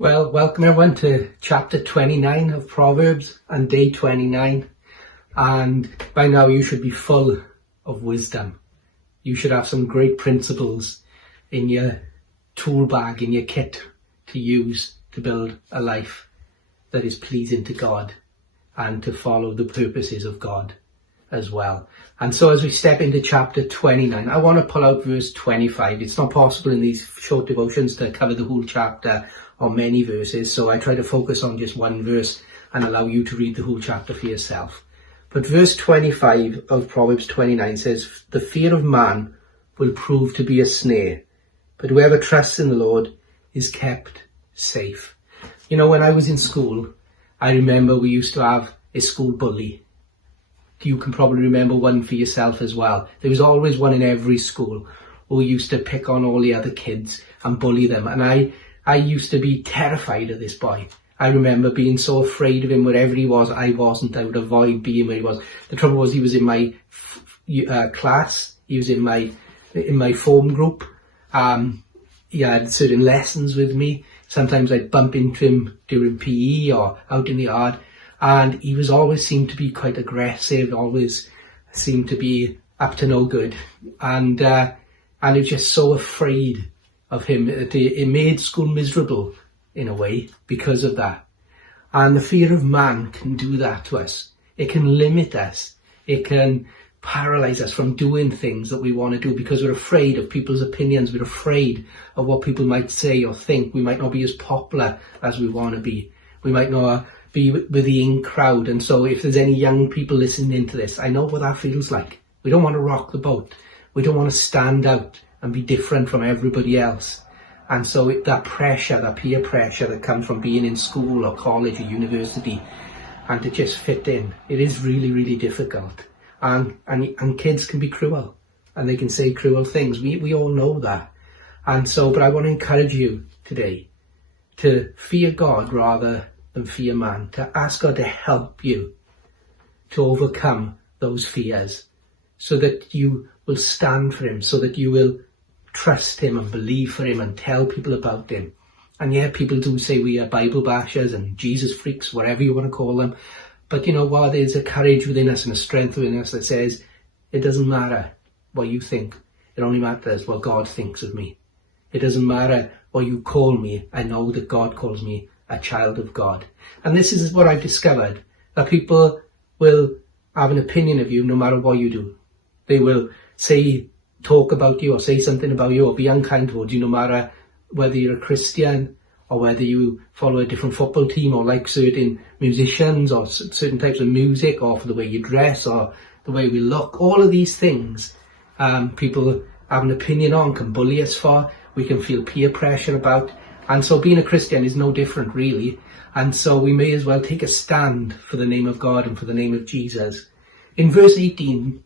Well, welcome everyone to chapter 29 of Proverbs and day 29. And by now you should be full of wisdom. You should have some great principles in your tool bag, in your kit to use to build a life that is pleasing to God and to follow the purposes of God as well. And so as we step into chapter 29, I want to pull out verse 25. It's not possible in these short devotions to cover the whole chapter or many verses, so I try to focus on just one verse and allow you to read the whole chapter for yourself. But verse 25 of Proverbs 29 says, "The fear of man will prove to be a snare, but whoever trusts in the Lord is kept safe." You know, when I was in school, I remember we used to have a school bully. You can probably remember one for yourself as well. There was always one in every school who used to pick on all the other kids and bully them. And I used to be terrified of this boy. I remember being so afraid of him. Wherever he was, I wasn't. I would avoid being where he was. The trouble was, he was in my class. He was in my form group. He had certain lessons with me. Sometimes I'd bump into him during PE or out in the yard. And he was always seemed to be quite aggressive, always seemed to be up to no good. And I was just so afraid of him. It made school miserable in a way because of that. And the fear of man can do that to us. It can limit us. It can paralyze us from doing things that we want to do because we're afraid of people's opinions. We're afraid of what people might say or think. We might not be as popular as we want to be. We might not be with the in crowd. And so if there's any young people listening to this, I know what that feels like. We don't want to rock the boat. We don't want to stand out and be different from everybody else. And so that pressure, that peer pressure that comes from being in school or college or university and to just fit in, it is really, really difficult. And kids can be cruel and they can say cruel things. We all know that. And so, but I want to encourage you today to fear God rather than fear man, to ask God to help you to overcome those fears so that you will stand for him, so that you will trust him and believe for him and tell people about him. And yeah, people do say we are Bible bashers and Jesus freaks, whatever you want to call them. But you know what? There's a courage within us and a strength within us that says it doesn't matter what you think. It only matters what God thinks of me. It doesn't matter what you call me. I know that God calls me a child of God. And this is what I've discovered, that people will have an opinion of you no matter what you do. They will talk about you or say something about you or be unkind towards you no matter whether you're a Christian or whether you follow a different football team or like certain musicians or certain types of music or for the way you dress or the way we look. All of these things people have an opinion on, can bully us for, we can feel peer pressure about. And so being a Christian is no different really. And so we may as well take a stand for the name of God and for the name of Jesus. In verse 18,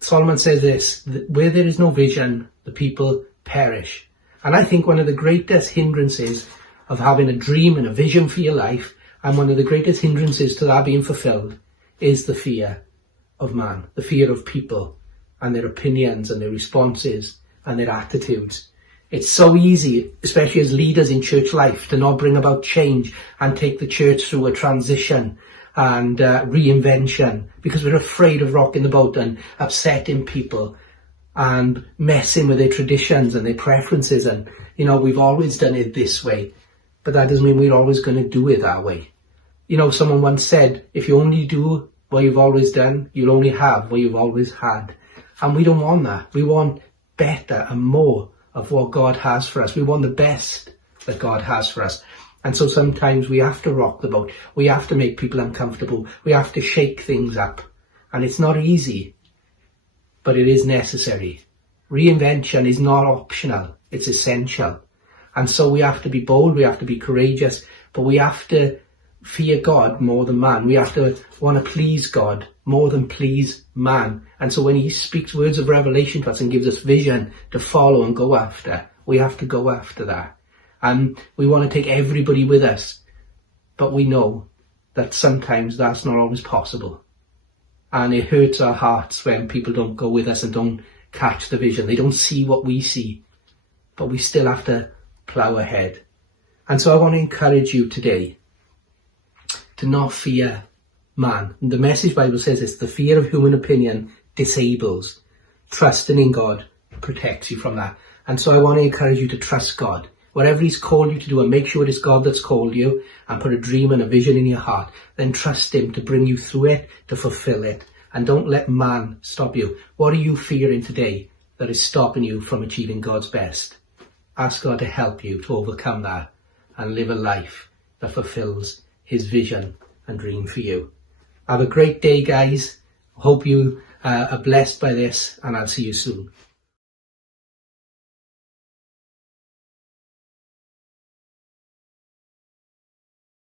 Solomon says this, where there is no vision, the people perish. And I think one of the greatest hindrances of having a dream and a vision for your life, and one of the greatest hindrances to that being fulfilled, is the fear of man, the fear of people and their opinions and their responses and their attitudes. It's so easy, especially as leaders in church life, to not bring about change and take the church through a transition and reinvention because we're afraid of rocking the boat and upsetting people and messing with their traditions and their preferences. And, you know, we've always done it this way, but that doesn't mean we're always going to do it that way. You know, someone once said, if you only do what you've always done, you'll only have what you've always had. And we don't want that. We want better and more of what God has for us. We want the best that God has for us. And so sometimes we have to rock the boat. We have to make people uncomfortable. We have to shake things up. And it's not easy, but it is necessary. Reinvention is not optional. It's essential. And so we have to be bold. We have to be courageous, but we have to fear God more than man. We have to want to please God more than please man. And so when he speaks words of revelation to us and gives us vision to follow and go after, we have to go after that. And we want to take everybody with us, but we know that sometimes that's not always possible. And it hurts our hearts when people don't go with us and don't catch the vision. They don't see what we see, but we still have to plough ahead. And so I want to encourage you today to not fear man. The Message Bible says it's the fear of human opinion disables. Trusting in God protects you from that. And so I want to encourage you to trust God. Whatever he's called you to do, and make sure it's God that's called you, and put a dream and a vision in your heart, then trust him to bring you through it, to fulfill it. And don't let man stop you. What are you fearing today that is stopping you from achieving God's best? Ask God to help you to overcome that and live a life that fulfills his vision and dream for you. Have a great day, guys. Hope you are blessed by this, and I'll see you soon.